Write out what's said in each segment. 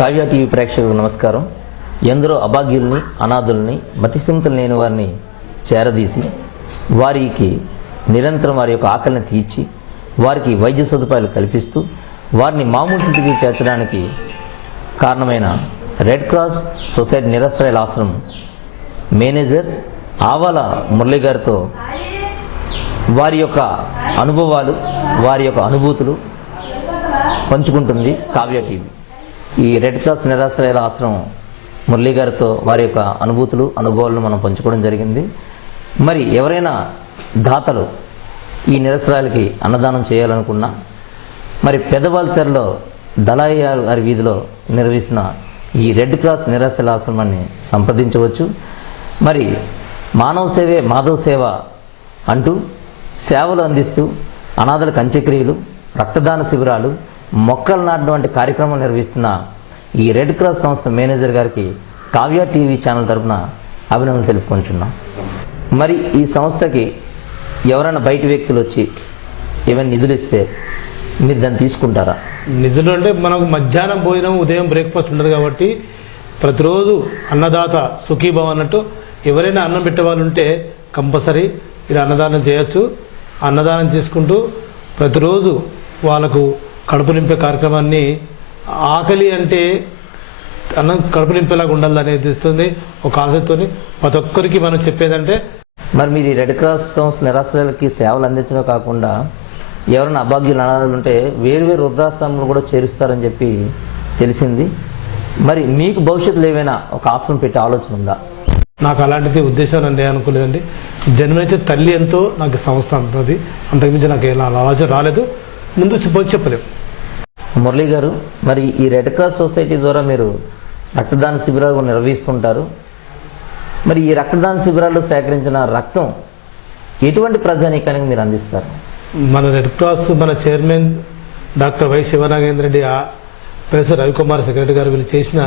Kavya TV ప్రేక్షకులకు నమస్కారం. ఎందరో అభాగ్యుల్ని, అనాథుల్ని, మతిస్థిమితం లేని వారిని చేరదీసి వారికి నిరంతరం వారి యొక్క ఆకలిని తీర్చి వారికి వైద్య సదుపాయాలు కల్పిస్తూ వారిని మామూలు స్థితికి చేర్చడానికి కారణమైన రెడ్ క్రాస్ సొసైటీ నిరాశ్రయాల ఆశ్రమం మేనేజర్ ఆవాల మురళి గారితో వారి యొక్క అనుభవాలు, వారి యొక్క అనుభూతులు పంచుకుంటుంది కావ్య టీవీ. ఈ రెడ్ క్రాస్ నిరాశ్రయాల ఆశ్రమం మురళి గారితో వారి యొక్క అనుభూతులు, అనుభవాలను మనం పంచుకోవడం జరిగింది. మరి ఎవరైనా దాతలు ఈ నిరాశ్రయాలకి అన్నదానం చేయాలనుకున్నా మరి పెద్దవాళ్ళ తెరలో దళాయి గారి వీధిలో నిర్వహిస్తున్న ఈ రెడ్ క్రాస్ నిరాశ్రయాల ఆశ్రమాన్ని సంప్రదించవచ్చు. మరి మానవ సేవే మాధవ సేవ అంటూ సేవలు అందిస్తూ అనాథలకు అంత్యక్రియలు, రక్తదాన శిబిరాలు, మొక్కలు నాటడం వంటి కార్యక్రమాలు నిర్వహిస్తున్న ఈ రెడ్ క్రాస్ సంస్థ మేనేజర్ గారికి కావ్య టీవీ ఛానల్ తరఫున అభినందనలు తెలుపుకుంటున్నాం. మరి ఈ సంస్థకి ఎవరైనా బయట వ్యక్తులు వచ్చి ఏమైనా నిధులు ఇస్తే మీరు దాన్ని తీసుకుంటారా? నిధులు అంటే మనకు మధ్యాహ్నం భోజనం, ఉదయం బ్రేక్ఫాస్ట్ ఉండదు కాబట్టి ప్రతిరోజు అన్నదాత సుఖీభవ అన్నట్టు ఎవరైనా అన్నం పెట్టే వాళ్ళు ఉంటే కంపల్సరీ ఇలా అన్నదానం చేయొచ్చు. అన్నదానం చేసుకుంటూ ప్రతిరోజు వాళ్ళకు కడుపు నింపే కార్యక్రమాన్ని, ఆకలి అంటే అన్నం కడుపు నింపేలాగా ఉండాలనేది ఇస్తుంది ఒక ఆశతో ప్రతి ఒక్కరికి మనం చెప్పేదంటే. మరి మీరు రెడ్ క్రాస్ సంస్థ నిరాశ్రయాలకి సేవలు అందించడమే కాకుండా ఎవరైనా అభాగ్యులు, అనాథాలు ఉంటే వేరువేరు వృద్ధాశ్రమాలు కూడా చేరుస్తారని చెప్పి తెలిసింది. మరి మీకు భవిష్యత్తులో ఏమైనా ఒక ఆశ్రమం పెట్టే ఆలోచన ఉందా? నాకు అలాంటిది ఉద్దేశం అండి అనుకోలేదండి. జన్మనిచ్చే తల్లి ఎంతో నాకు సంస్థ అంతది, అంతకుమించి నాకు ఎలా ఆలోచన రాలేదు. ముందు చెప్పలేము. మురళి గారు, మరి ఈ రెడ్ క్రాస్ సొసైటీ ద్వారా మీరు రక్తదాన శిబిరాలు నిర్వహిస్తుంటారు. మరి ఈ రక్తదాన శిబిరాల్లో సేకరించిన రక్తం ఎటువంటి ప్రజానీకానికి మీరు అందిస్తారు? మన రెడ్ క్రాస్ మన chairman doctor Y Sivanagendra Reddy, professor Ravikumar secretary గారు వీళ్ళు చేసిన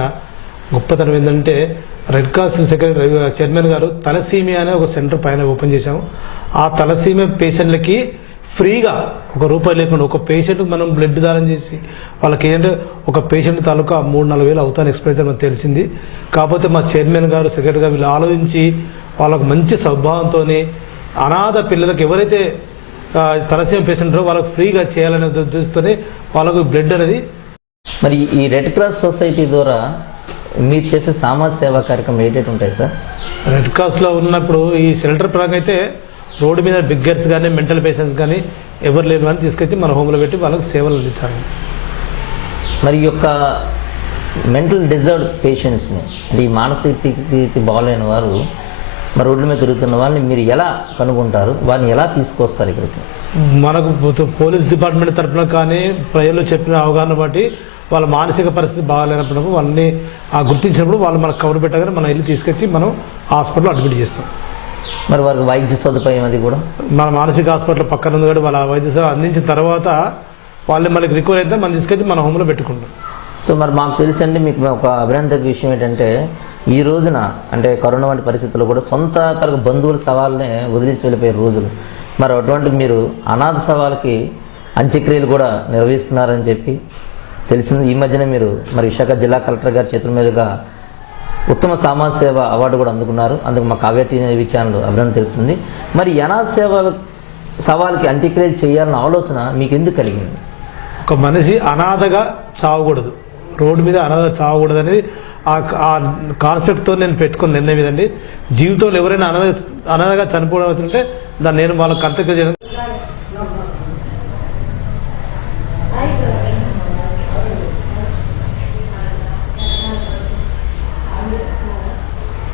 గొప్పతనం ఏంటంటే, రెడ్ క్రాస్ సెక్రటరీ చైర్మన్ గారు తలసీమియా అనే ఒక సెంటర్ పైన ఓపెన్ చేశాము. ఆ తలసీమియా పేషెంట్లకి ఫ్రీగా ఒక రూపాయి లేకుండా ఒక పేషెంట్కి మనం బ్లడ్ దానం చేసి వాళ్ళకి ఏంటంటే ఒక పేషెంట్ తాలూకా 3-4 వేలు అవుతాను ఎక్స్పెక్ట్ మనకు తెలిసింది. కాకపోతే మా చైర్మన్ గారు, సెక్రటరీ గారు వీళ్ళు ఆలోచించి వాళ్ళకు మంచి స్వభావంతో అనాథ పిల్లలకు ఎవరైతే తలసీమ పేషెంట్ వాళ్ళకు ఫ్రీగా చేయాలనే ఉద్దేశంతోనే వాళ్ళకు బ్లడ్ అనేది. మరి ఈ రెడ్ క్రాస్ సొసైటీ ద్వారా మీరు చేసే సామాజిక సేవా కార్యక్రమం ఏంటంటే ఉంటాయి సార్? రెడ్ క్రాస్లో ఉన్నప్పుడు ఈ షెల్టర్ పరంగా అయితే రోడ్డు మీద బిగ్గర్స్ కానీ, మెంటల్ పేషెంట్స్ కానీ ఎవరు లేని వారిని తీసుకొచ్చి మన హోమ్లో పెట్టి వాళ్ళకి సేవలు అందించాలి. మరి ఈ యొక్క మెంటల్ డిజార్డ్ పేషెంట్స్ని, అంటే ఈ మానసిక స్థితి బాగోలేని వారు మరి రోడ్ల మీద తిరుగుతున్న వాళ్ళని మీరు ఎలా కనుగొంటారు? వారిని ఎలా తీసుకొస్తారు ఇక్కడికి? మనకు పోలీస్ డిపార్ట్మెంట్ తరఫున కానీ ప్రజలు చెప్పిన అవగాహన బట్టి వాళ్ళ మానసిక పరిస్థితి బాగాలేనప్పుడు వాళ్ళని గుర్తించినప్పుడు వాళ్ళు మనకు కవర్ పెట్టగానే మనం వెళ్ళి తీసుకొచ్చి మనం హాస్పిటల్లో అడ్మిట్ చేస్తాం. మరి వారికి వైద్య సదుపాయం అది కూడా మన మానసిక హాస్పిటల్ పక్కన ఉంది కూడా వాళ్ళ వైద్య సేవ అందించిన తర్వాత వాళ్ళని మనకి రికవర్ అయితే మనం తీసుకొచ్చి మన హోమ్లో పెట్టుకుంటాం. సో మరి మాకు తెలిసండి, మీకు ఒక అభినందక విషయం ఏంటంటే ఈ రోజున అంటే కరోనా వంటి పరిస్థితుల్లో కూడా సొంత తరగ బంధువుల సవాల్నే వదిలేసి వెళ్ళిపోయే రోజులు. మరి అటువంటి మీరు అనాథ సవాల్కి అంత్యక్రియలు కూడా నిర్వహిస్తున్నారని చెప్పి తెలిసింది. ఈ మధ్యన మీరు మరి విశాఖ జిల్లా కలెక్టర్ గారి చేతుల మీదుగా ఉత్తమ సమాజ సేవ అవార్డు కూడా అందుకున్నారు. అందుకు మా కావ్య టీవీ ఛానల్ అభినందన తెలుపుతుంది. మరి అనాథ సేవ సవాల్కి అంత్యక్రియలు చేయాలన్న ఆలోచన మీకు ఎందుకు కలిగింది? ఒక మనిషి అనాథగా చావకూడదు, రోడ్డు మీద అనాథ చావకూడదు అనేది ఆ కాన్సెప్ట్తో నేను పెట్టుకుని నిర్ణయం ఇదండి. జీవితంలో ఎవరైనా అనాథగా చనిపోవడం అవుతుంటే దాన్ని నేను వాళ్ళకి కర్తవ్యం చేయడం